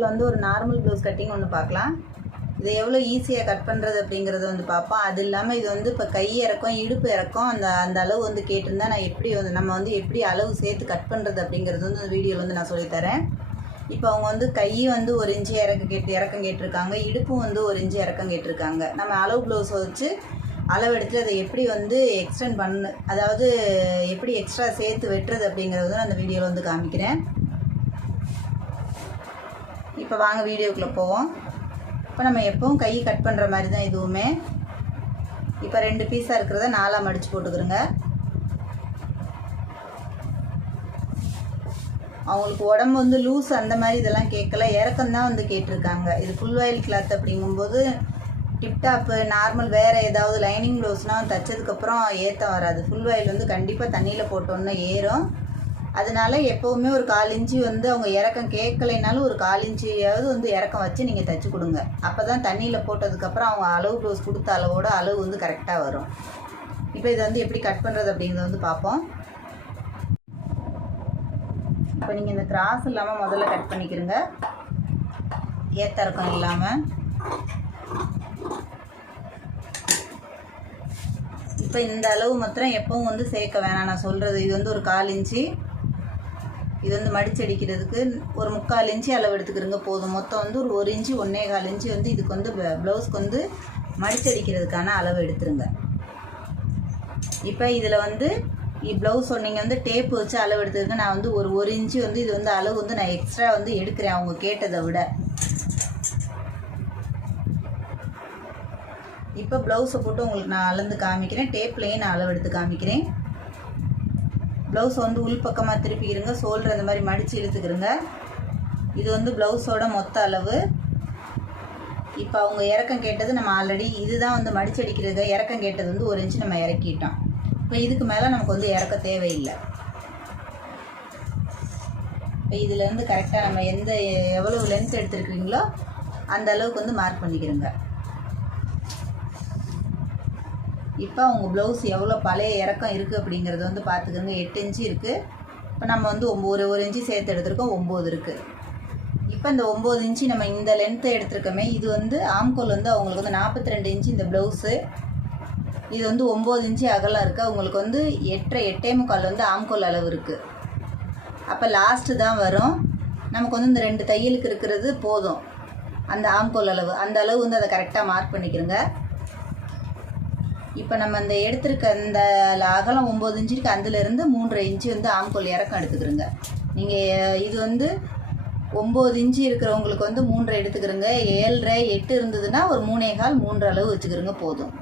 வீடியோவில் வந்து ஒரு நார்மல் ப்ளவுஸ் கட்டிங் ஒன்று பார்க்கலாம். இது எவ்வளோ ஈஸியாக கட் பண்ணுறது அப்படிங்கிறத வந்து பார்ப்போம். அது இல்லாமல் இது வந்து இப்போ கை இறக்கம் இடுப்பு இறக்கம் அந்த அந்த அளவு வந்து கேட்டிருந்தா நான் எப்படி வந்து நம்ம வந்து எப்படி அளவு சேர்த்து கட் பண்ணுறது அப்படிங்கிறது வந்து அந்த வீடியோவில் வந்து நான் சொல்லித்தரேன். இப்போ அவங்க வந்து கை வந்து ஒரு இன்ச்சு இறக்க கேட்டு இறக்கம் கேட்டிருக்காங்க. இடுப்பும் வந்து ஒரு இன்ச்சு இறக்கம் கேட்டிருக்காங்க. நம்ம அளவு ப்ளவுஸ் வச்சு அளவு எடுத்து அதை எப்படி வந்து எக்ஸ்டெண்ட் பண்ணு அதாவது எப்படி எக்ஸ்ட்ரா சேர்த்து வெட்டுறது அப்படிங்கிறது வந்து நான் அந்த வீடியோவில் வந்து காமிக்கிறேன். இப்போ வாங்க வீடியோக்குள்ளே போவோம். இப்போ நம்ம எப்பவும் கை கட் பண்ணுற மாதிரி தான் இதுவுமே இப்போ ரெண்டு பீஸாக இருக்கிறத நாலாக மடித்து போட்டுக்கிறோங்க. அவங்களுக்கு உடம்பு வந்து லூஸ் அந்த மாதிரி இதெல்லாம் கேட்கல. இறக்கம் தான் வந்து கேட்டிருக்காங்க. இது ஃபுல் ஆயில் கிளாத் அப்படிங்கும்போது டிப்டாப்பு நார்மல் வேறு ஏதாவது லைனிங் ப்ளவுஸ்லாம் தைச்சதுக்கப்புறம் ஏற்றம் வராது. ஃபுல் ஆயில் வந்து கண்டிப்பாக தண்ணியில் போட்டோன்னே ஏறும். அதனால எப்போவுமே ஒரு கால் இன்ச்சு வந்து அவங்க இறக்கம் கேட்கலைனாலும் ஒரு கால் இன்ச்சியாவது வந்து இறக்கம் வச்சு நீங்கள் தைச்சி கொடுங்க. அப்போ தான் தண்ணியில் போட்டதுக்கப்புறம் அவங்க அளவு ப்ளவுஸ் கொடுத்த அளவோட அளவு வந்து கரெக்டாக வரும். இப்போ இதை வந்து எப்படி கட் பண்ணுறது அப்படிங்கிறத வந்து பார்ப்போம். இப்போ நீங்கள் இந்த கிராஸ் இல்லாமல் முதல்ல கட் பண்ணிக்கிறங்க. ஏத்தறக்கம் இல்லாமல் இப்போ இந்த அளவு மாத்திரம் எப்பவும் வந்து சேர்க்க வேணாம். நான் சொல்கிறது இது வந்து ஒரு கால் இன்ச்சு. இது வந்து மடிச்சடிக்கிறதுக்கு ஒரு முக்கால் இன்ச்சு அளவு எடுத்துக்கிறங்க. போதும். மொத்தம் வந்து ஒரு ஒரு இன்ச்சு ஒன்றே கால் இன்ச்சு வந்து இதுக்கு வந்து ப்ளவுஸ்க்கு வந்து மடிச்சடிக்கிறதுக்கான அளவு எடுத்துருங்க. இப்போ இதில் வந்து ப்ளவுஸ் நீங்கள் வந்து டேப் வச்சு அளவு எடுத்துருங்க நான் வந்து ஒரு ஒரு இன்ச்சு வந்து இது வந்து அளவு வந்து நான் எக்ஸ்ட்ரா வந்து எடுக்கிறேன் அவங்க கேட்டதை விட. இப்போ ப்ளவுஸை போட்டு உங்களுக்கு நான் அளந்து காமிக்கிறேன். டேப்லேயும் நான் அளவு எடுத்து காமிக்கிறேன். ப்ளவுஸ் வந்து உள் பக்கமாக திருப்பிக்கிறங்க சோல்டர் அந்த மாதிரி மடித்து இழுத்துக்கிறங்க இது வந்து ப்ளவுஸோட மொத்த அளவு. இப்போ அவங்க இறக்கம் கேட்டது நம்ம ஆல்ரெடி இதுதான் வந்து மடிச்சு அடிக்கிறது. இறக்கம் கேட்டது வந்து ஒரு இன்ச்சு நம்ம இறக்கிட்டோம். இப்போ இதுக்கு மேலே நமக்கு வந்து இறக்க தேவையில்லை. இப்போ இதுலேருந்து கரெக்டாக நம்ம எந்த எவ்வளோ லென்த் எடுத்துருக்கிறீங்களோ அந்த அளவுக்கு வந்து மார்க் பண்ணிக்கிறோங்க இப்போ அவங்க ப்ளவுஸ் எவ்வளோ பழைய இறக்கம் இருக்குது அப்படிங்கிறது வந்து பார்த்துக்கோங்க எட்டு இன்ச்சு இருக்குது இப்போ நம்ம வந்து ஒம்பது ஒரு இன்ச்சு சேர்த்து எடுத்திருக்கோம். ஒம்பது இருக்குது இப்போ இந்த ஒம்பது இன்ச்சு நம்ம இந்த லென்த்தை எடுத்திருக்கோமே இது வந்து ஆம்கோல் வந்து அவங்களுக்கு வந்து நாற்பத்தி ரெண்டு இன்ச்சு இந்த ப்ளவுஸு இது வந்து ஒம்பது இன்ச்சு அகலம் இருக்குது அவங்களுக்கு வந்து எட்டரை எட்டே முக்கால் வந்து ஆம்கோல் அளவு இருக்குது அப்போ லாஸ்ட்டு தான் வரும். நமக்கு வந்து இந்த ரெண்டு தையலுக்கு இருக்கிறது போதும். அந்த ஆம்கோல் அளவு. அந்த அளவு வந்து அதை கரெக்டாக மார்க் பண்ணிக்கிறோங்க. இப்போ நம்ம அந்த எடுத்திருக்க அந்த அகலம் ஒம்பது இன்ச்சு இருக்குது அதுலேருந்து மூன்றரை இன்ச்சு வந்து ஆம்கோல் இறக்கம் எடுத்துக்கிறோங்க. நீங்கள் இது வந்து ஒம்பது இன்ச்சு இருக்கிறவங்களுக்கு வந்து மூன்றரை எடுத்துக்கிறோங்க. ஏழரை எட்டு இருந்ததுன்னா ஒரு மூணே கால் மூன்று அளவு வச்சுக்கிறோங்க போதும்.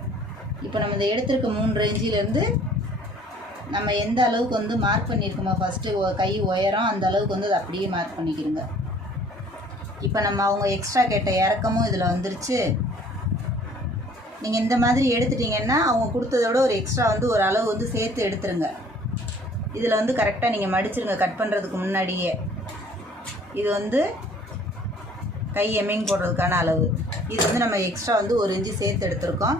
இப்போ நம்ம இந்த எடுத்திருக்க மூன்றரை இன்ச்சிலேருந்து நம்ம எந்த அளவுக்கு வந்து மார்க் பண்ணியிருக்கோமோ ஃபஸ்ட்டு கை உயரம் அந்த அளவுக்கு வந்து அதை அப்படியே மார்க் பண்ணிக்கிறோங்க. இப்போ நம்ம அவங்க எக்ஸ்ட்ரா கேட்ட இறக்கமும் இதில் வந்துருச்சு. நீங்கள் இந்த மாதிரி எடுத்துட்டிங்கன்னா அவங்க கொடுத்ததோட ஒரு எக்ஸ்ட்ரா வந்து ஒரு அளவு வந்து சேர்த்து எடுத்துருங்க. இதில் வந்து கரெக்டாக நீங்கள் மடிச்சிருங்க கட் பண்ணுறதுக்கு முன்னாடியே. இது வந்து கை எம்மிங் போடுறதுக்கான அளவு. இது வந்து நம்ம எக்ஸ்ட்ரா வந்து ஒரு இன்ச்சு சேர்த்து எடுத்திருக்கோம்.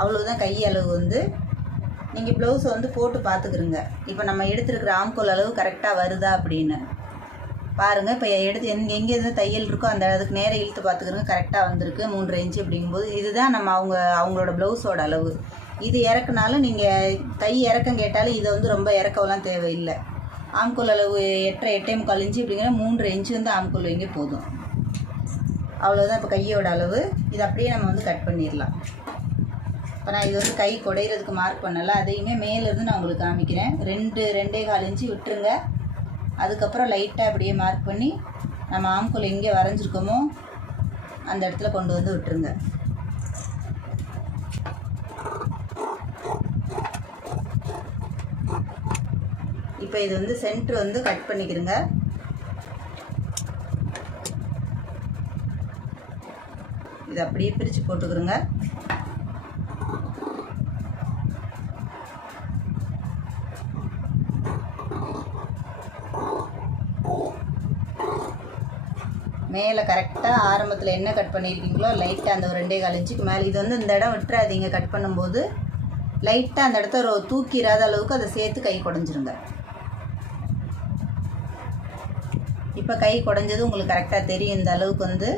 அவ்வளோதான் கை அளவு வந்து. நீங்கள் ப்ளவுஸை வந்து போட்டு பார்த்துக்குருங்க. இப்போ நம்ம எடுத்துருக்கிற ஆம்கோல் அளவு கரெக்டாக வருதா அப்படின்னு. பாருங்கள் இப்போ எடுத்து எங்க எங்கேருந்து தையல் இருக்கோ அந்த அதுக்கு நேரம் இழுத்து பார்த்துக்கிறோங்க கரெக்டாக வந்திருக்கு. மூன்று இன்ச்சு அப்படிங்கும்போது இதுதான் நம்ம அவங்க அவங்களோட ப்ளவுஸோட அளவு. இது இறக்குனாலும் நீங்கள் கை இறக்கம் கேட்டாலும் இதை வந்து ரொம்ப இறக்கவெல்லாம் தேவையில்லை. ஆம்கோல் அளவு எட்டரை எட்டே முக்கால் இன்ச்சு அப்படிங்கிற மூன்று இன்ச்சு வந்து ஆம்கோல் வைங்க போதும். அவ்வளோதான் இப்போ கையோட அளவு. இது அப்படியே நம்ம வந்து கட் பண்ணிடலாம். இப்போ நான் இது வந்து கை குடையிறதுக்கு மார்க் பண்ணலை. அதையுமே மேலேருந்து நான் உங்களுக்கு காமிக்கிறேன். ரெண்டு ரெண்டே கால் இன்ச்சு விட்டுருங்க. அதுக்கப்புறம் லைட்டாக அப்படியே மார்க் பண்ணி நம்ம ஆம்குள்ள எங்கே வரைஞ்சிருக்கோமோ அந்த இடத்துல கொண்டு வந்து விட்டுருங்க. இப்போ இது வந்து சென்ட்ரு வந்து கட் பண்ணிக்கிறங்க இது அப்படியே பிரித்து போட்டுக்கிறோங்க மேலே கரெக்டாக ஆரம்பத்தில் என்ன கட் பண்ணியிருக்கீங்களோ லைட்டாக அந்த ஒரு ரெண்டே கால் இன்ச்சுக்கு மேலே. இது வந்து இந்த இடம் விட்டுறாதீங்க. கட் பண்ணும்போது லைட்டாக அந்த இடத்த ஒரு தூக்கிடாத அளவுக்கு அதை சேர்த்து கை குடஞ்சிருங்க. இப்போ கை குடஞ்சது உங்களுக்கு கரெக்டாக தெரியும். இந்த அளவுக்கு வந்து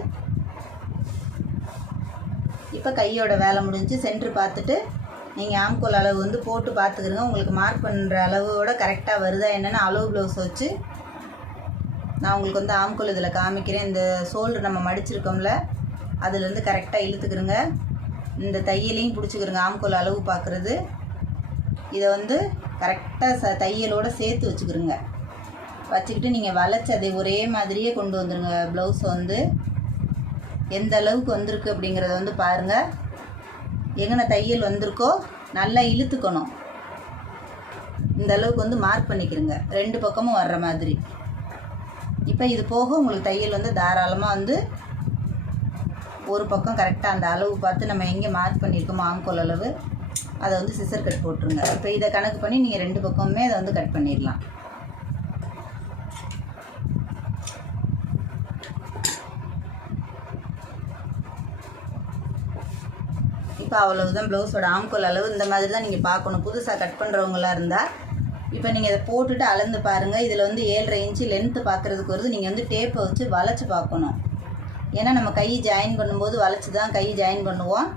இப்போ கையோட வேலை முடிஞ்சு சென்ட்ரு பார்த்துட்டு நீங்கள் ஆம்கோல் அளவு வந்து போட்டு பார்த்துக்கிறங்க உங்களுக்கு மார்க் பண்ணுற அளவோட கரெக்டாக வருதா என்னென்னு அளவு ப்ளவுஸ் வச்சு நான் உங்களுக்கு வந்து ஆம்கோல் இதில் காமிக்கிறேன். இந்த சோல்டு நம்ம மடிச்சிருக்கோம்ல அதுலேருந்து கரெக்டாக இழுத்துக்கிறோங்க இந்த தையலையும் பிடிச்சிக்கிறோங்க ஆம்கோல் அளவு பார்க்குறது இதை வந்து கரெக்டாக ச தையலோடு சேர்த்து வச்சுக்கிறோங்க வச்சுக்கிட்டு நீங்கள் வளைச்சி அதை ஒரே மாதிரியே கொண்டு வந்துடுங்க ப்ளவுஸை வந்து எந்த அளவுக்கு வந்திருக்கு அப்படிங்கிறத வந்து பாருங்கள் எங்கன தையல் வந்திருக்கோ நல்லா இழுத்துக்கணும். இந்த அளவுக்கு வந்து மார்க் பண்ணிக்கிறோங்க ரெண்டு பக்கமும் வர்ற மாதிரி. இப்போ இது போக உங்களுக்கு தையல் வந்து தாராளமாக வந்து ஒரு பக்கம் கரெக்டாக அந்த அளவு பார்த்து நம்ம எங்கே மார்க் பண்ணியிருக்கோமோ ஆம்கோல் அளவு அதை வந்து சிசர் கட் போட்டுருங்க. இப்போ இதை கணக்கு பண்ணி நீங்கள் ரெண்டு பக்கமுமே அதை வந்து கட் பண்ணிடலாம். இப்போ அவ்வளவுதான் ப்ளவுஸோட ஆம்கோல் அளவு இந்த மாதிரி தான் நீங்கள் பார்க்கணும். புதுசாக கட் பண்ணுறவங்களா இருந்தால் இப்போ நீங்கள் இதை போட்டுட்டு அளந்து பாருங்கள் இதில் வந்து ஏழரை இன்ச்சு லென்த்து பார்க்குறதுக்கு வருது. நீங்கள் வந்து டேப்பை வச்சு வளைச்சி பார்க்கணும். ஏன்னா நம்ம கை ஜாயின் பண்ணும்போது வளைச்சி தான் கை ஜாயின் பண்ணுவோம்.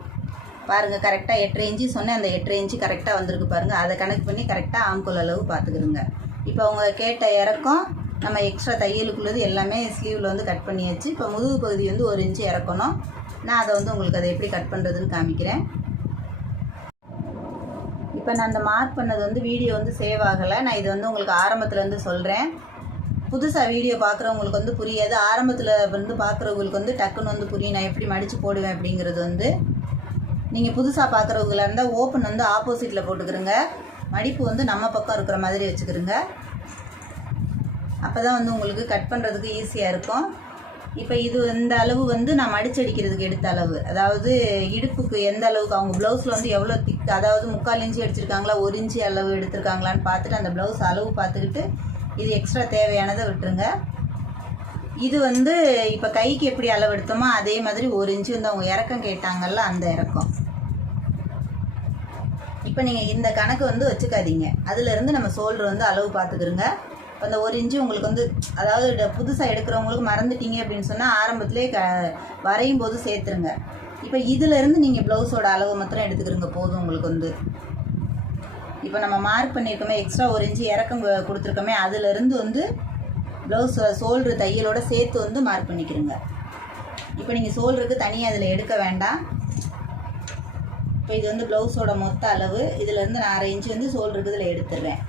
பாருங்கள் கரெக்டாக எட்டரை இன்ச்சு சொன்னேன். அந்த எட்டரை இன்ச்சு கரெக்டாக வந்திருக்கு பாருங்கள் அதை கணக்கு பண்ணி கரெக்டாக ஆம்கோல் அளவு பார்த்துக்கிடுங்க. இப்போ அவங்க கேட்ட இறக்கம் நம்ம எக்ஸ்ட்ரா தையலுக்குள்ளது எல்லாமே ஸ்லீவில் வந்து கட் பண்ணியாச்சு. இப்போ முதுகு பகுதி வந்து ஒரு இன்ச்சு இறக்கணும். நான் அதை வந்து உங்களுக்கு அதை எப்படி கட் பண்ணுறதுன்னு காமிக்கிறேன். இப்போ நான் அந்த மார்க் பண்ணது வந்து வீடியோ வந்து சேவ் ஆகலை. நான் இது வந்து உங்களுக்கு ஆரம்பத்தில் வந்து சொல்கிறேன். புதுசாக வீடியோ பார்க்குறவங்களுக்கு வந்து புரியாது. ஆரம்பத்தில் வந்து பார்க்குறவங்களுக்கு வந்து டக்குன்னு வந்து புரியும். நான் எப்படி மடித்து போடுவேன் அப்படிங்கிறது வந்து நீங்கள் புதுசாக பார்க்குறவங்களா இருந்தால் ஓப்பன் வந்து ஆப்போசிட்டில் போட்டுக்கிறங்க. மடிப்பு வந்து நம்ம பக்கம் இருக்கிற மாதிரி வச்சுக்கிறோங்க. அப்போ தான் வந்து உங்களுக்கு கட் பண்ணுறதுக்கு ஈஸியாக இருக்கும். இப்போ இது இந்த அளவு வந்து நான் மடிச்சடிக்கிறதுக்கு எடுத்த அளவு. அதாவது இடுப்புக்கு எந்த அளவுக்கு அவங்க ப்ளவுஸில் வந்து எவ்வளோ திக் அதாவது முக்கால் இன்ச்சு அடிச்சிருக்காங்களா ஒரு இன்ச்சு அளவு எடுத்திருக்காங்களான்னு பார்த்துட்டு அந்த ப்ளவுஸ் அளவு பார்த்துக்கிட்டு இது எக்ஸ்ட்ரா தேவையானதை விட்டுருங்க. இது வந்து இப்போ கைக்கு எப்படி அளவு எடுத்தோமோ அதே மாதிரி ஒரு இன்ச்சு வந்து அவங்க இறக்கம் கேட்டாங்கல்ல அந்த இறக்கம். இப்போ நீங்கள் இந்த கணக்கு வந்து வச்சுக்காதீங்க. அதுலேருந்து நம்ம சோல்டர் வந்து அளவு பார்த்துக்கிறோங்க அந்த ஒரு இன்ச்சு உங்களுக்கு வந்து அதாவது புதுசாக எடுக்கிறவங்களுக்கு மறந்துட்டீங்க அப்படின்னு சொன்னால் ஆரம்பத்திலே க வரையும் போது சேர்த்துருங்க. இப்போ இதிலேருந்து நீங்கள் ப்ளவுஸோட அளவு மாத்திரம் எடுத்துக்கிறங்க போதும் உங்களுக்கு வந்து. இப்போ நம்ம மார்க் பண்ணியிருக்கோமே எக்ஸ்ட்ரா ஒரு இன்ச்சு இறக்கம் கொடுத்துருக்கோமே அதுலேருந்து வந்து ப்ளவுஸ் சோல்ரு தையலோட சேர்த்து வந்து மார்க் பண்ணிக்கிறங்க இப்போ நீங்கள் சோல்ருக்கு தனியாக அதில் எடுக்க வேண்டாம். இப்போ இது வந்து ப்ளவுஸோட மொத்த அளவு இதுலேருந்து நான் அரை இன்ச்சு வந்து சோல்ருக்கு இதில் எடுத்துடுறேன்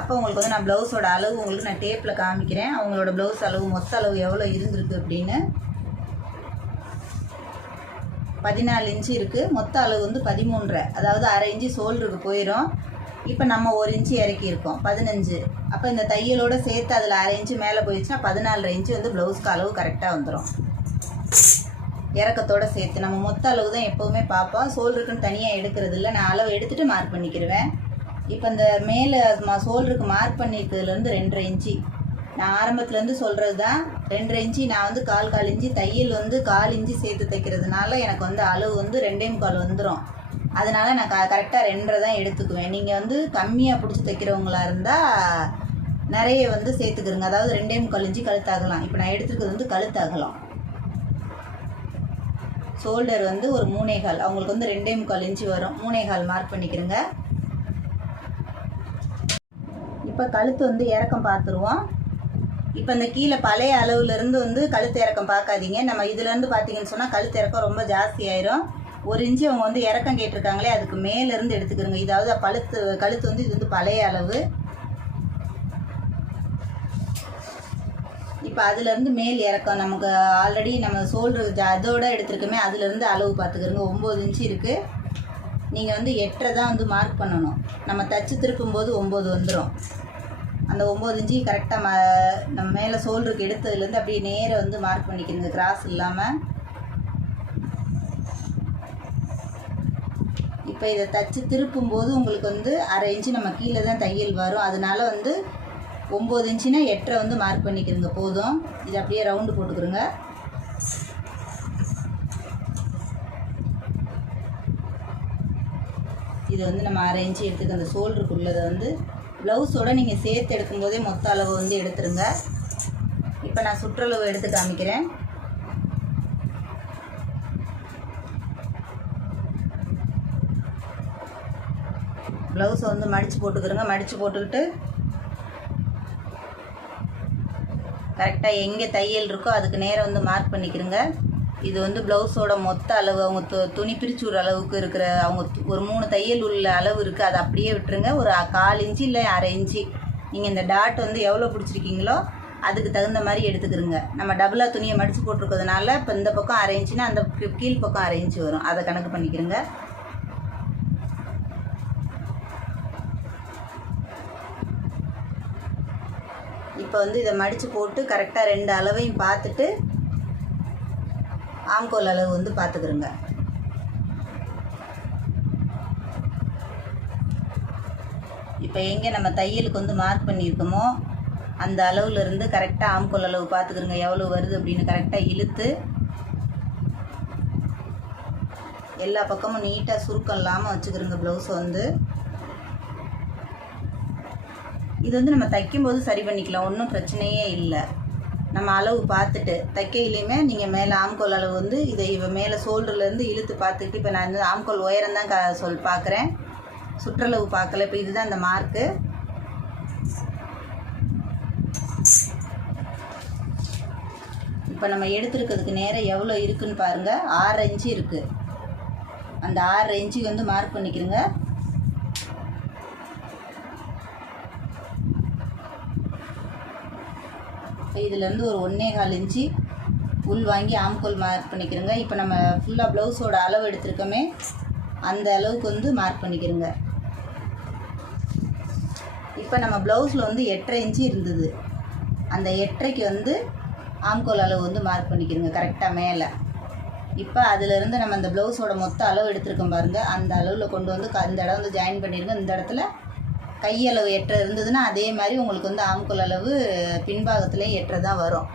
அப்போ உங்களுக்கு வந்து நான் ப்ளவுஸோட அளவு உங்களுக்கு நான் டேப்பில் காமிக்கிறேன். அவங்களோட ப்ளவுஸ் அளவு மொத்த அளவு எவ்வளோ இருந்திருக்கு அப்படின்னு. பதினாலு இன்ச்சு இருக்குது மொத்த அளவு வந்து பதிமூன்றரை. அதாவது அரை இன்ச்சு ஷோல்டருக்கு போயிடும் இப்போ நம்ம ஒரு இன்ச்சு இறக்கியிருக்கோம். பதினஞ்சு. அப்போ இந்த தையலோட சேர்த்து அதில் அரை இன்ச்சு மேலே போயிடுச்சுன்னா பதினாலரை இன்ச்சு வந்து ப்ளவுஸ்க்கு அளவு கரெக்டாக வந்துடும் இறக்கத்தோடு சேர்த்து. நம்ம மொத்த அளவு தான் எப்போவுமே பார்ப்போம். ஷோல்டருக்குன்னு தனியாக எடுக்கிறது இல்லை. நான் அளவு எடுத்துகிட்டு மார்க் பண்ணிக்கிடுவேன் இப்போ இந்த மேலே சோல்டருக்கு மார்க் பண்ணியிருக்கிறதுலேருந்து ரெண்டரை இன்ச்சு நான் ஆரம்பத்துலேருந்து சொல்கிறது தான் ரெண்டரை இன்ச்சு நான் வந்து கால் கால் இன்ச்சு தையல் வந்து கால் இன்ச்சு சேர்த்து தைக்கிறதுனால எனக்கு வந்து அளவு வந்து ரெண்டே முக்கால் வந்துடும் அதனால் நான் க கரெக்டாக ரெண்டரை தான் எடுத்துக்குவேன். நீங்கள் வந்து கம்மியாக பிடிச்சி தைக்கிறவங்களா இருந்தால் நிறைய வந்து சேர்த்துக்கிறோங்க அதாவது ரெண்டே முக்கால் இன்ச்சு கழுத்தாகலாம். இப்போ நான் எடுத்துருக்கிறது வந்து கழுத்தாகலாம். ஷோல்டர் வந்து ஒரு மூணேகால் அவங்களுக்கு வந்து ரெண்டே முக்கால் இன்ச்சு வரும். மூணேகால் மார்க் பண்ணிக்கிறேங்க. இப்போ கழுத்து வந்து இறக்கம் பார்த்துருவோம். இப்போ இந்த கீழே பழைய அளவுலேருந்து வந்து கழுத்து இறக்கம் பார்க்காதீங்க. நம்ம இதுலேருந்து பார்த்தீங்கன்னு சொன்னால் கழுத்து இறக்கம் ரொம்ப ஜாஸ்தி ஆயிரும். ஒரு இன்ச்சு அவங்க வந்து இறக்கம் கேட்டிருக்காங்களே அதுக்கு மேலேருந்து எடுத்துக்கிறோங்க இதாவது பழுத்து கழுத்து வந்து இது வந்து பழைய அளவு. இப்போ அதுலேருந்து மேல் இறக்கம் நமக்கு ஆல்ரெடி நம்ம சோல்டர் அதோட எடுத்துருக்கோமே அதுலேருந்து அளவு பார்த்துக்கிறோங்க ஒம்பது இன்ச்சு இருக்குது நீங்கள் வந்து எட்டரை தான் வந்து மார்க் பண்ணணும். நம்ம தச்சு திருப்பும்போது ஒம்பது வந்துடும் அந்த ஒம்பது இன்ச்சு கரெக்டாக ம நம்ம மேலே சோல்டருக்கு எடுத்ததுலேருந்து அப்படியே நேராக வந்து மார்க் பண்ணிக்கணுங்க கிராஸ் இல்லாமல் இப்போ இதை தச்சு திருப்பும்போது உங்களுக்கு வந்து அரை இன்ச்சு நம்ம கீழே தான் தையல் வரும். அதனால் வந்து ஒம்பது இன்ச்சுனா எட்டரை வந்து மார்க் பண்ணிக்கிறங்க போதும். இது அப்படியே ரவுண்டு போட்டுக்கிறோங்க. இதை வந்து நம்ம அரை இன்ச்சு எடுத்துக்க அந்த சோல்டருக்குள்ளதை வந்து ப்ளவுஸோட நீங்கள் சேர்த்து எடுக்கும்போதே மொத்த அளவு வந்து எடுத்துருங்க. இப்போ நான் சுற்றளவு எடுத்து காமிக்கிறேன். ப்ளவுஸை வந்து மடித்து போட்டுக்கிறோங்க. மடித்து போட்டுக்கிட்டு கரெக்டாக எங்கே தையல் இருக்கோ அதுக்கு நேரம் வந்து மார்க் பண்ணிக்கிறோங்க. இது வந்து ப்ளவுஸோட மொத்த அளவு அவங்க து துணி பிரிச்சு விடுற அளவுக்கு இருக்கிற அவங்க ஒரு மூணு தையல் உள்ள அளவு இருக்குது அதை அப்படியே விட்டுருங்க. ஒரு கால் இன்ச்சு இல்லை அரை இன்ச்சு. நீங்கள் இந்த டாட் வந்து எவ்வளோ பிடிச்சிருக்கீங்களோ அதுக்கு தகுந்த மாதிரி எடுத்துக்கிறோங்க நம்ம டபுளாக துணியை மடித்து போட்டிருக்கிறதுனால இப்போ இந்த பக்கம் அரை இன்ச்சுன்னா அந்த கீழ் பக்கம் அரை இன்ச்சு வரும். அதை கணக்கு பண்ணிக்கிறோங்க இப்போ வந்து இதை மடித்து போட்டு கரெக்டாக ரெண்டு அளவையும் பார்த்துட்டு ஆம்கோல் அளவு வந்து பார்த்துக்கிறோங்க. இப்போ எங்கே நம்ம தையலுக்கு வந்து மார்க் பண்ணியிருக்கோமோ அந்த அளவுலேருந்து கரெக்டாக ஆம்கோல் அளவு பார்த்துக்கிறோங்க. எவ்வளோ வருது அப்படின்னு கரெக்டாக இழுத்து எல்லா பக்கமும் நீட்டாக சுருக்கம் இல்லாமல் வச்சுக்கிறோங்க ப்ளவுஸை வந்து. இது வந்து நம்ம தைக்கும்போது சரி பண்ணிக்கலாம். ஒன்றும் பிரச்சனையே இல்லை. நம்ம அளவு பார்த்துட்டு தைக்கையிலையுமே நீங்கள் மேலே ஆம்கோல் அளவு வந்து இதை இவ மேலே ஷோல்டர்லேருந்து இழுத்து பார்த்துட்டு இப்போ நான் வந்து ஆம்கோல் உயரம் தான் க சொல் பார்க்குறேன். சுற்றளவு பார்க்கல இப்போ இதுதான் அந்த மார்க்கு இப்போ நம்ம எடுத்துருக்கிறதுக்கு நேரம் எவ்வளோ இருக்குன்னு பாருங்கள் ஆறு இன்ச்சு இருக்குது அந்த ஆறு இன்ச்சு வந்து மார்க் பண்ணிக்கிறோங்க. இதுலேருந்து ஒரு ஒன்றே கால் இன்ச்சு உள் வாங்கி ஆம்கோல் மார்க் பண்ணிக்கிறோங்க. இப்போ நம்ம ஃபுல்லாக ப்ளவுஸோட அளவு எடுத்துருக்கோமே அந்த அளவுக்கு வந்து மார்க் பண்ணிக்கிறோங்க. இப்போ நம்ம ப்ளவுஸில் வந்து எட்டரை இன்ச்சு இருந்தது. அந்த எட்டரைக்கு வந்து ஆம்கோல் அளவு வந்து மார்க் பண்ணிக்கிறோங்க கரெக்டாக மேலே. இப்போ அதிலிருந்து நம்ம அந்த ப்ளவுஸோட மொத்த அளவு எடுத்துருக்கோம் பாருங்கள் அந்த அளவில் கொண்டு வந்து க- இந்த இடம் வந்து ஜாயின் பண்ணிடுங்க இந்த இடத்துல கையளவு எட்டரை இருந்ததுன்னா அதே மாதிரி உங்களுக்கு வந்து ஆம்கோல் அளவு பின்பாகத்துலேயும் எட்டரை தான் வரும்.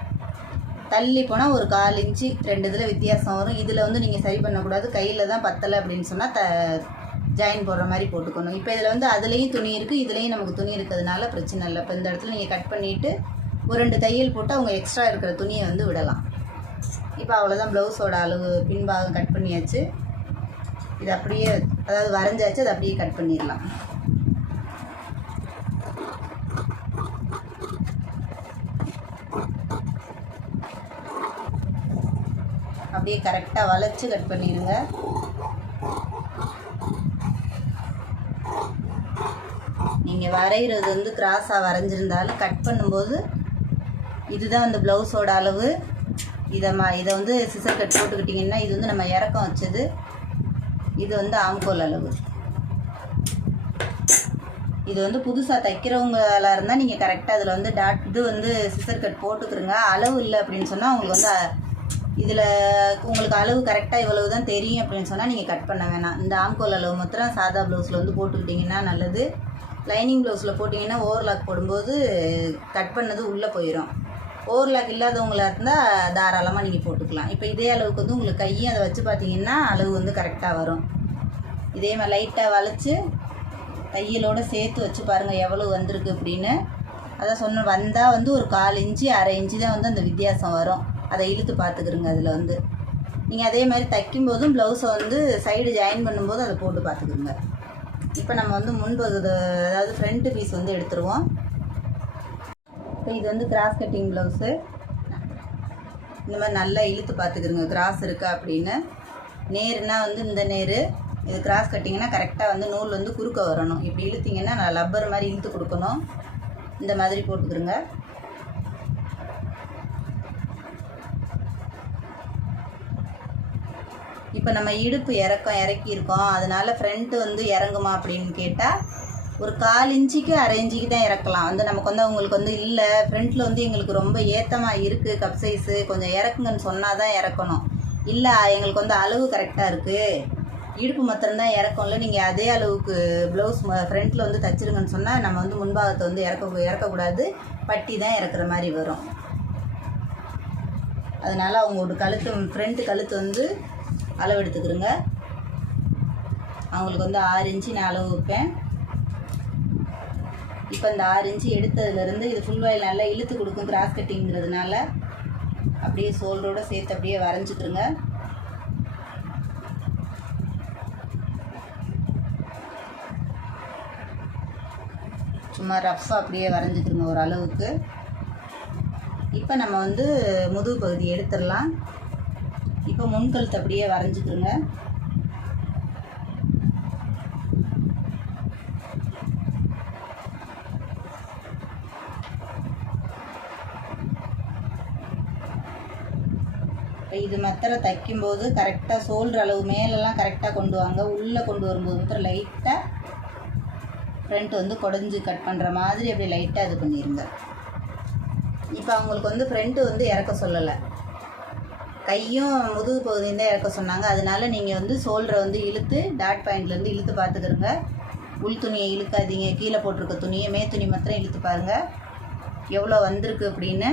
தள்ளி போனால் ஒரு கால் இன்ச்சு ரெண்டு இதில் வித்தியாசம் வரும். இதில் வந்து நீங்கள் சரி பண்ணக்கூடாது. கையில் தான் பத்தலை அப்படின்னு சொன்னால் த ஜாயின் போடுற மாதிரி போட்டுக்கணும். இப்போ இதில் வந்து அதுலேயும் துணி இருக்குது இதுலேயும் நமக்கு துணி இருக்கிறதுனால பிரச்சனை இல்லை. இப்போ இந்த இடத்துல நீங்கள் கட் பண்ணிவிட்டு ஒரு ரெண்டு தையல் போட்டு அவங்க எக்ஸ்ட்ரா இருக்கிற துணியை வந்து விடலாம். இப்போ அவ்வளோதான் ப்ளவுஸோட அளவு பின்பாகம் கட் பண்ணியாச்சு. இது அப்படியே அதாவது வரைஞ்சாச்சு அதை அப்படியே கட் பண்ணிடலாம். அப்படியே கரெக்டாக வளைச்சி கட் பண்ணிடுங்க. நீங்கள் வரைகிறது வந்து கிராஸாக வரைஞ்சிருந்தாலும் கட் பண்ணும்போது இதுதான் அந்த ப்ளவுஸோட அளவு. இதை ம இதை வந்து சிசர் கட் போட்டுக்கிட்டிங்கன்னா இது வந்து நம்ம இறக்கம் வச்சது. இது வந்து ஆம்கோல் அளவு. இது வந்து புதுசாக தைக்கிறவங்களாக இருந்தால் நீங்கள் கரெக்டாக அதில் வந்து டாட் இது வந்து சிசர் கட் போட்டுக்கிறங்க அளவு இல்லை அப்படின்னு சொன்னால் உங்களுக்கு வந்து இதில் உங்களுக்கு அளவு கரெக்டாக இவ்வளவு தான் தெரியும் அப்படின்னு சொன்னால் நீங்கள் கட் பண்ண வேணாம். இந்த ஆம்கோல் அளவு மாத்திரம் சாதா ப்ளவுஸில் வந்து போட்டுக்கிட்டிங்கன்னா நல்லது. லைனிங் ப்ளவுஸில் போட்டிங்கன்னா ஓவர்லாக் போடும்போது கட் பண்ணது உள்ளே போயிடும் ஓவர்லாக் இல்லாதவங்களாக இருந்தால் தாராளமாக நீங்கள் போட்டுக்கலாம். இப்போ இதே அளவுக்கு வந்து உங்களுக்கு கையும் அதை வச்சு பார்த்தீங்கன்னா அளவு வந்து கரெக்டாக வரும். இதே மாதிரி லைட்டாக வளைச்சு தையலோடு சேர்த்து வச்சு பாருங்கள் எவ்வளோ வந்திருக்கு அப்படின்னு. அதான் சொன்ன வந்தால் வந்து ஒரு கால் இன்ச்சு அரை இன்ச்சு தான் வந்து அந்த வித்தியாசம் வரும். அதை இழுத்து பார்த்துக்கிறோங்க அதில் வந்து. நீங்கள் அதே மாதிரி தைக்கும் போதும் ப்ளவுஸை வந்து சைடு ஜாயின் பண்ணும்போது அதை போட்டு பார்த்துக்குங்க இப்போ நம்ம வந்து முன்பகுது அதாவது ஃப்ரண்ட்டு பீஸ் வந்து எடுத்துருவோம். இப்போ இது வந்து கிராஸ் கட்டிங் ப்ளவுஸு இந்த மாதிரி நல்லா இழுத்து பார்த்துக்கிறோங்க கிராஸ் இருக்கா அப்படின்னு. நேருனா வந்து இந்த நேரு. இது கிராஸ் கட்டிங்கன்னா கரெக்டாக வந்து நூல் வந்து குறுக்க வரணும். இப்படி இழுத்திங்கன்னா நான் லப்பர் மாதிரி இழுத்து கொடுக்கணும். இந்த மாதிரி போட்டுக்கிறோங்க இப்போ நம்ம இடுப்பு இறக்கம் இறக்கியிருக்கோம். அதனால் ஃப்ரண்ட்டு வந்து இறங்குமா அப்படின்னு கேட்டால் ஒரு கால் இன்ச்சுக்கு அரை இன்ச்சுக்கு தான் இறக்கலாம். வந்து நமக்கு வந்து அவங்களுக்கு வந்து இல்லை. ஃப்ரண்ட்டில் வந்து எங்களுக்கு ரொம்ப ஏத்தமாக இருக்குது கப் சைஸு கொஞ்சம் இறக்குங்கன்னு சொன்னால் தான் இறக்கணும். இல்லை எங்களுக்கு வந்து அளவு கரெக்டாக இருக்குது இடுப்பு மாத்திரம்தான் இறக்கம்ல நீங்கள் அதே அளவுக்கு ப்ளவுஸ் ஃப்ரண்ட்டில் வந்து தச்சிருங்கன்னு சொன்னால் நம்ம வந்து முன்பாகத்தை வந்து இறக்க இறக்கக்கூடாது. பட்டி தான் இறக்குற மாதிரி வரும். அதனால் அவங்களோட கழுத்து ஃப்ரண்ட் கழுத்து வந்து அளவு எடுத்துக்கிறோங்க. அவங்களுக்கு வந்து ஆறு இன்ச்சு நான் அளவு வைப்பேன். இப்போ இந்த ஆறு இன்ச்சு எடுத்ததுலேருந்து இது ஃபுல் வாயில் நல்லா இழுத்து கொடுக்கும் கிராஸ் கட்டிங்கிறதுனால அப்படியே சோல்டரோட சேர்த்து அப்படியே வரைஞ்சிக்கிறோங்க. சும்மா ரஃப்பாக அப்படியே வரைஞ்சிக்கிறோங்க ஒரு அளவுக்கு. இப்போ நம்ம வந்து முதுகு பகுதி எடுத்துடலாம். இப்போ முன்கழுத்து அப்படியே வரைஞ்சிக்கிறோங்க இது மாத்திரம் தைக்கும்போது கரெக்டாக சோல்டர் அளவு மேலெல்லாம் கரெக்டாக கொண்டு வாங்க. உள்ளே கொண்டு வரும்போது மட்டும் லைட்டாக ஃப்ரண்ட் வந்து குடஞ்சி கட் பண்ணுற மாதிரி அப்படி லைட்டாக இது பண்ணிடுங்க இப்போ அவங்களுக்கு வந்து ஃப்ரண்ட்டு வந்து இறக்க சொல்லலை. கையும் முதுகு பகுதியும் தான் இறக்க சொன்னாங்க. அதனால நீங்கள் வந்து சோல்டரை வந்து இழுத்து டாட் பாயிண்ட்லேருந்து இழுத்து பார்த்துக்கிறங்க உள் துணியை இழுக்காதீங்க. கீழே போட்டிருக்க துணியை மே துணி மாத்திரம் இழுத்து பாருங்கள் எவ்வளோ வந்திருக்கு அப்படின்னு.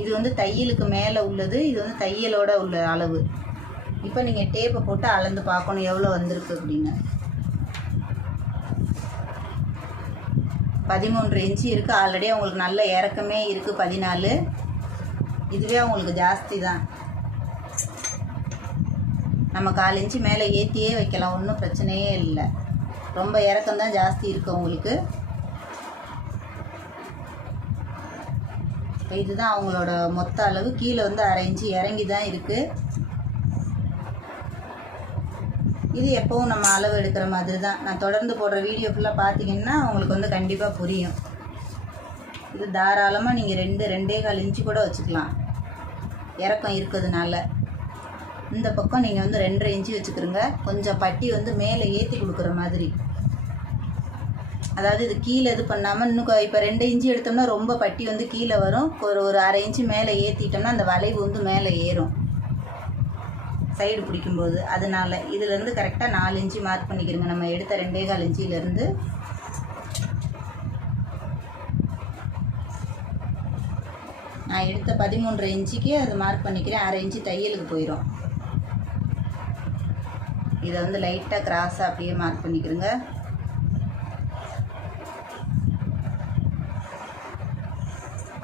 இது வந்து தையலுக்கு மேலே உள்ளது. இது வந்து தையலோட உள்ள அளவு. இப்போ நீங்கள் டேப்பை போட்டு அளந்து பார்க்கணும் எவ்வளோ வந்திருக்கு அப்படின்னு. பதிமூன்று இன்ச்சு இருக்குது ஆல்ரெடி அவங்களுக்கு நல்ல இறக்கமே இருக்குது பதினாலு. இதுவே அவங்களுக்கு ஜாஸ்தி தான். நம்ம கால் இன்ச்சு மேலே ஏற்றியே வைக்கலாம். ஒன்றும் பிரச்சனையே இல்லை. ரொம்ப இறக்கம் தான் ஜாஸ்தி இருக்குது உங்களுக்கு. இப்போ இதுதான் அவங்களோட மொத்த அளவு. கீழே வந்து அரை இன்ச்சு இறங்கி தான் இருக்குது இது எப்போவும் நம்ம அளவு எடுக்கிற மாதிரி தான். நான் தொடர்ந்து போடுற வீடியோ ஃபுல்லாக பார்த்தீங்கன்னா உங்களுக்கு வந்து கண்டிப்பாக புரியும். இது தாராளமாக நீங்கள் ரெண்டு ரெண்டே கால் இன்ச்சு கூட வச்சுக்கலாம். இறக்கம் இருக்கிறதுனால. இந்த பக்கம் நீங்கள் வந்து ரெண்டரை இன்ச்சு வச்சுக்கிறோங்க கொஞ்சம் பட்டி வந்து மேலே ஏற்றி கொடுக்குற மாதிரி. அதாவது இது கீழே இது பண்ணாமல் இன்னும் இப்போ ரெண்டு இன்ச்சு எடுத்தோம்னா ரொம்ப பட்டி வந்து கீழே வரும். ஒரு ஒரு அரை இன்ச்சு மேலே ஏற்றிட்டோம்னா அந்த வளைவு வந்து மேலே ஏறும். சைடு பிடிக்கும்போது. அதனால இதுலேருந்து கரெக்டாக நாலு இன்ச்சு மார்க் பண்ணிக்கிறோங்க நம்ம எடுத்த ரெண்டே கால் இன்ச்சிலேருந்து நான் எடுத்த பதிமூன்றரை இன்ச்சுக்கு அது மார்க் பண்ணிக்கிறேன். அரை இன்ச்சு தையலுக்கு போயிடும் இதை வந்து லைட்டாக கிராஸாக அப்படியே மார்க் பண்ணிக்கிறோங்க.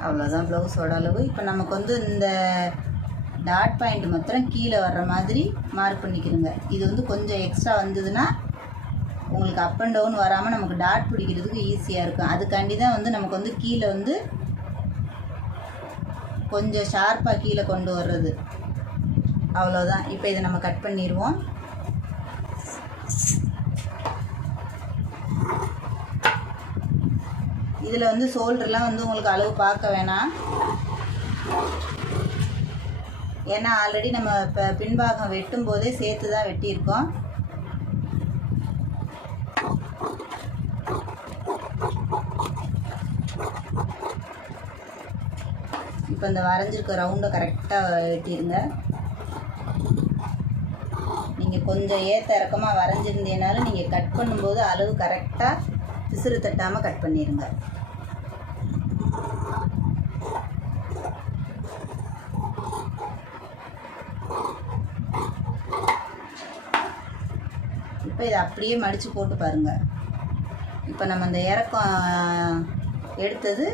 அவ்வளோதான் ப்ளவுஸோட அளவு. இப்போ நமக்கு வந்து இந்த டாட் பாயிண்ட் மாத்திரம் கீழே வர்ற மாதிரி மார்க் பண்ணிக்கிறோங்க. இது வந்து கொஞ்சம் எக்ஸ்ட்ரா வந்ததுன்னா உங்களுக்கு அப் அண்ட் டவுன் வராமல் நமக்கு டாட் பிடிக்கிறதுக்கு ஈஸியாக இருக்கும். அதுக்காண்டி தான் வந்து நமக்கு வந்து கீழே வந்து கொஞ்சம் ஷார்ப்பாக கீழே கொண்டு வர்றது. அவ்வளோதான் இப்போ இதை நம்ம கட் பண்ணிடுவோம். இதில் வந்து ஷோல்டர்லாம் வந்து உங்களுக்கு அளவு பார்க்க வேணாம். ஏன்னா ஆல்ரெடி நம்ம இப்போ பின்பாகம் வெட்டும் போதே சேர்த்து தான் வெட்டியிருக்கோம். இப்போ இந்த வரைஞ்சிருக்க ரவுண்டை கரெக்டாக வெட்டிடுங்க நீங்கள் கொஞ்சம் ஏற்ற இறக்கமாக வரைஞ்சிருந்தீங்கனாலும் நீங்கள் கட் பண்ணும்போது அளவு கரெக்டாக பிசுறு தட்டாமல் கட் பண்ணிடுங்க இப்போ இதை அப்படியே மடித்து போட்டு பாருங்கள் இப்போ நம்ம அந்த இறக்கம் எடுத்தது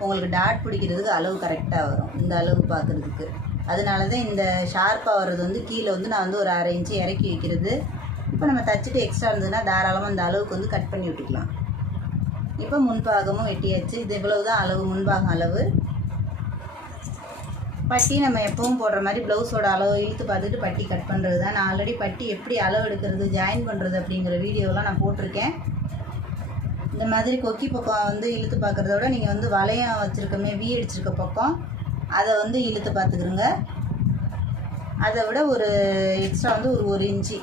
உங்களுக்கு டாட் பிடிக்கிறதுக்கு அளவு கரெக்டாக வரும். இந்த அளவு பார்க்குறதுக்கு அதனால தான் இந்த ஷார்ப்பாக வர்றது வந்து கீழே வந்து நான் வந்து ஒரு அரை இன்ச்சு இறக்கி வைக்கிறது. இப்போ நம்ம தச்சுட்டு எக்ஸ்ட்ரா இருந்ததுன்னா தாராளமாக இந்த அளவுக்கு வந்து கட் பண்ணி விட்டுக்கலாம். இப்போ முன்பாகமும் வெட்டியாச்சு. இது இவ்வளவு தான் அளவு? முன்பாகம் அளவு. பட்டி நம்ம எப்பவும் போடுற மாதிரி ப்ளவுஸோட அளவு இழுத்து பார்த்துட்டு பட்டி கட் பண்ணுறது தான். நான் ஆல்ரெடி பட்டி எப்படி அளவு எடுக்கிறது ஜாயின் பண்ணுறது அப்படிங்கிற வீடியோலாம் நான் போட்டிருக்கேன். இந்த மாதிரி கொக்கி பக்கம் வந்து இழுத்து பார்க்குறத விட நீங்கள் வந்து வளையம் வச்சுருக்கமே வீ அடிச்சிருக்க பக்கம் அதை வந்து இழுத்து பார்த்துக்கிறோங்க அதை விட ஒரு எக்ஸ்ட்ரா வந்து ஒரு ஒரு இன்ச்சு.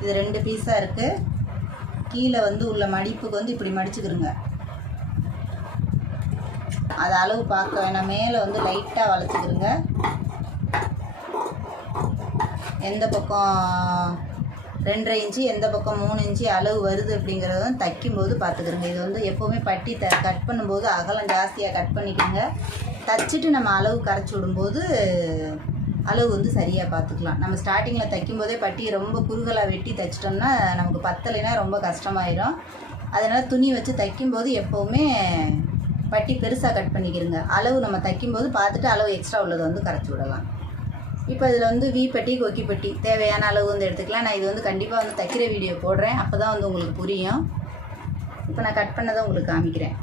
இது ரெண்டு பீஸாக இருக்குது கீழே வந்து உள்ள மடிப்புக்கு வந்து இப்படி மடிச்சுக்கிருங்க. அது அளவு பார்க்க வேணாம். மேலே வந்து லைட்டாக வளைச்சிக்கிருங்க. எந்த பக்கம் ரெண்டரை இன்ச்சு எந்த பக்கம் மூணு இன்ச்சு அளவு வருது அப்படிங்கிறத தைக்கும்போது பார்த்துக்கிறோங்க இது வந்து எப்போவுமே பட்டி த கட் பண்ணும்போது அகலம் ஜாஸ்தியாக கட் பண்ணிக்கோங்க. தச்சுட்டு நம்ம அளவு கரைச்சி விடும்போது அளவு வந்து சரியாக பார்த்துக்கலாம் நம்ம ஸ்டார்டிங்கில் தைக்கும்போதே பட்டியை ரொம்ப குறுகலாக வெட்டி தைச்சிட்டோம்னா நமக்கு பத்தலைன்னா ரொம்ப கஷ்டமாயிடும் அதனால் துணி வச்சு தைக்கும்போது எப்போவுமே பட்டி பெருசாக கட் பண்ணிக்கிறங்க அளவு நம்ம தைக்கும்போது பார்த்துட்டு அளவு எக்ஸ்ட்ரா உள்ளதை வந்து கரைச்சி விடலாம். இப்போ இதில் வந்து வி பட்டி கொக்கி பட்டி தேவையான அளவு வந்து எடுத்துக்கலாம். நான் இது வந்து கண்டிப்பாக வந்து தைக்கிற வீடியோ போடுறேன். அப்போ தான் வந்து உங்களுக்கு புரியும். இப்போ நான் கட் பண்ணதை உங்களுக்கு காமிக்கிறேன்.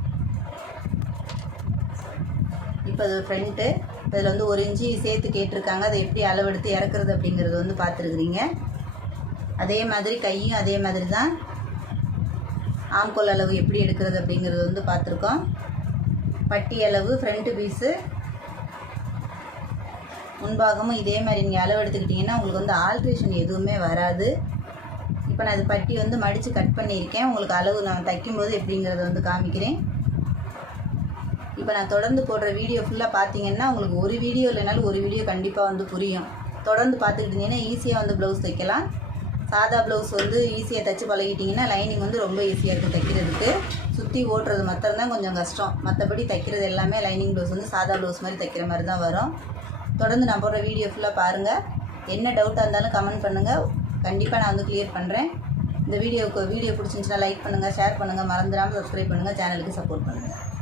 இப்போ இது ஃப்ரண்ட்டு இதில் வந்து ஒரு இன்ச்சு சேர்த்து கேட்டிருக்காங்க. அதை எப்படி அளவெடுத்து இறக்குறது அப்படிங்கிறது வந்து பார்த்துருக்குறீங்க. அதே மாதிரி கையும் அதே மாதிரி தான். ஆம்கோல் அளவு எப்படி எடுக்கிறது அப்படிங்கிறது வந்து பார்த்துருக்கோம். பட்டி அளவு ஃப்ரண்ட்டு பீஸு முன்பாகமும் இதே மாதிரி நீங்கள் அளவு எடுத்துக்கிட்டிங்கன்னா உங்களுக்கு வந்து ஆல்ட்ரேஷன் எதுவுமே வராது. இப்போ நான் இது பட்டி வந்து மடித்து கட் பண்ணியிருக்கேன். உங்களுக்கு அளவு நான் தைக்கும்போது எப்படிங்கிறத வந்து காமிக்கிறேன். இப்போ நான் தொடர்ந்து போடுற வீடியோ ஃபுல்லாக பார்த்தீங்கன்னா உங்களுக்கு ஒரு வீடியோ இல்லைனாலும் ஒரு வீடியோ கண்டிப்பாக வந்து புரியும். தொடர்ந்து பார்த்துக்கிட்டு இருந்தீங்கன்னா ஈஸியாக வந்து ப்ளவுஸ் தைக்கலாம். சாதா ப்ளவுஸ் வந்து ஈஸியாக தைச்சு பழகிட்டிங்கன்னா லைனிங் வந்து ரொம்ப ஈஸியாக இருக்கும் தைக்கிறதுக்கு. சுற்றி ஓட்டுறது மாத்திரம்தான் கொஞ்சம் கஷ்டம். மற்றபடி தைக்கிறது எல்லாமே லைனிங் ப்ளவுஸ் வந்து சாதா ப்ளவுஸ் மாதிரி தைக்கிற மாதிரி தான் வரும். தொடர்ந்து நான் போடுற வீடியோ ஃபுல்லாக பாருங்கள் என்ன டவுட்டாக இருந்தாலும் கமெண்ட் பண்ணுங்கள் கண்டிப்பாக நான் வந்து க்ளியர் பண்ணுறேன் இந்த வீடியோவுக்கு வீடியோ பிடிச்சிருந்துச்சுன்னா லைக் பண்ணுங்கள் ஷேர் பண்ணுங்கள் மறந்துடாமல் சப்ஸ்கிரைப் பண்ணுங்கள் சேனலுக்கு சப்போர்ட் பண்ணுங்கள்